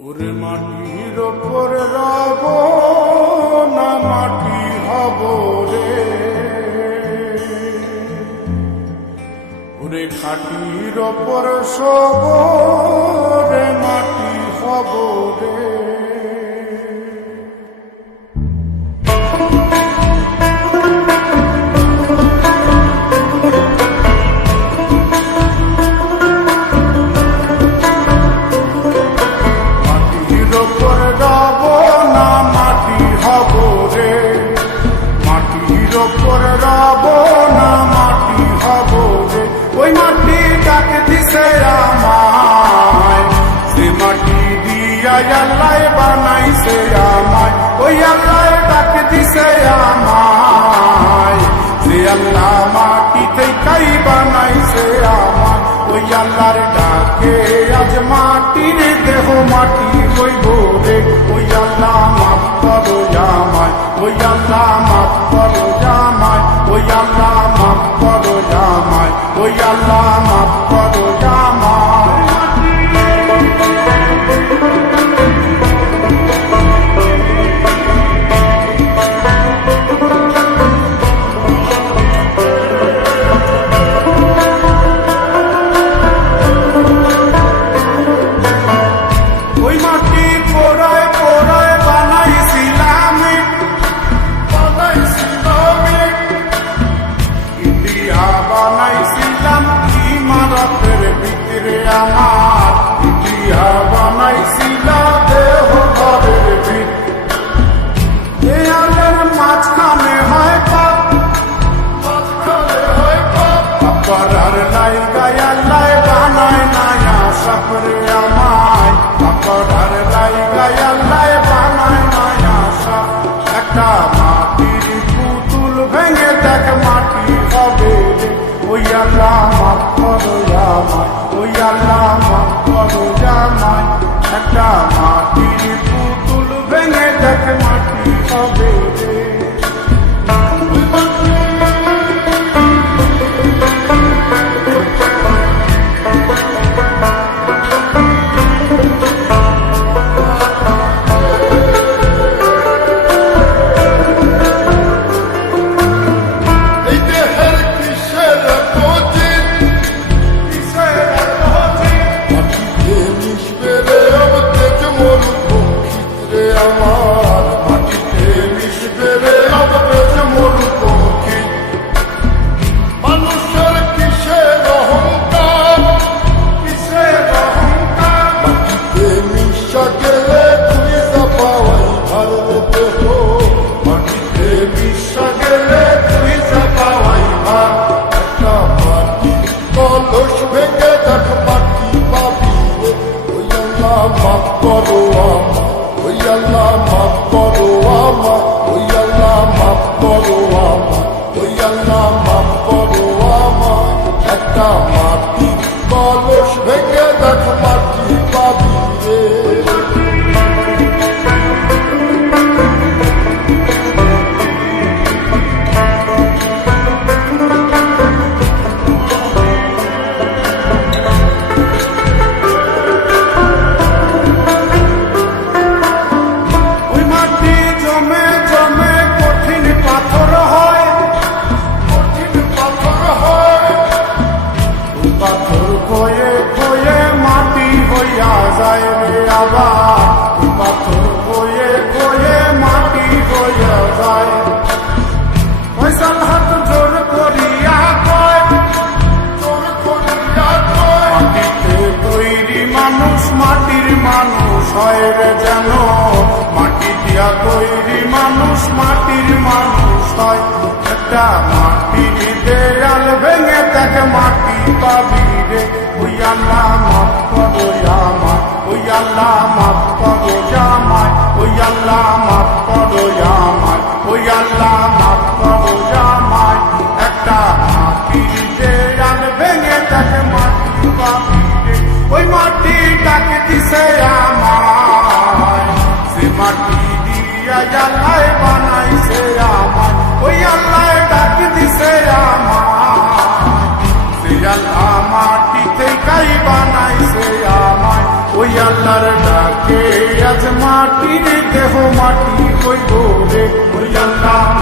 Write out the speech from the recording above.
ওরে মাটির ওপর রব না মাটি হব রে, ওরে খাটির ওপর সব রে মাটি হব রে। ওই মাটি ডাক দিছে আমায়, সে মাটি দিয়া আল্লাহ বানাইছে আমায়। ওই আল্লাহ ডাক দিছে আমায়, সে আল্লাহ মাটি থেকেই বানাইছে আমায়। ওই আল্লাহর ডাকে আজ মাটির দেহ মাটি হইব রে। ওই আল্লাহ মাফ করো আমায়, ওই আল্লাহ মাফ করো আমায়, ওই আল্লাহ মাফ করো আমায়, ওই আল্লাহ মাফ করো আমায়। ওই মাটি পোড়ায় পোড়ায় বানাইছিলাম ইন্ডিয়া, বানাইছিলাম ইমারতের ভিতরে আমার ইন্ডিয়া, বানাইছিলাম দেহ ঘরের ভিতরে। আলের মাঝখানে হয় পাপ, করার লাই গায়া লাই বানায় নায়া সাপরে আমায়, করার লাই গায়া লাই বানায় নায়া সাপ। একটা মাটির পুতুল ভেঙে দেখ মাটি হবে রে। ওই আল্লাহ মাফ করো আমায়, ওই আল্লাহ মাফ করো আমায়। একটা মাটির পুতুল ভেঙে দেখ মাটি হবে রে। মাফ করো আমায়, ওই আল্লাহ মাফ করো আমায়, ওই আল্লাহ মাফ করো আমায়, ওই আল্লাহ মাফ করো আমায়। একটা মাটি কলস ভেঙে দেখ মাটি পাবি রে। পাথর কয়ে কয়ে মাটি হইয়া যায় রে আবার, পাথর কয়ে কয়ে মাটি হইয়া যায়। ফয়সাল হাত জোর করিয়া কয়, জোর করিয়া কয়, মাটিতে তৈরি মানুষ মাটির মানুষ হয় রে যেন। মাটি দিয়া তৈরি মানুষ মাটির মানুষ হয়। একটা মাটির দেয়াল ভেঙে দেখ মাটি পাবি রে। ওই আল্লাহ মাফ করো আমায়, ওই আল্লাহ মাফ করো আমায়, ওই আল্লাহ মাফ করো আমায়, ওই আল্লাহ মাফ করো আমায়। একটা মাটির দেয়াল ভেঙে দেখ মাটি পাবি রে। ওই মাটি ডাক দিছে আমায়, সে মাটি দিয়া আল্লাহ বানাইছে আমায়। ওই আল্লাহ ডাক দিছে আমায়, সে আল্লাহ মাটি থেকেই বানাইছে আমায়। ওই আল্লাহর ডাকে ওই আল্লাহ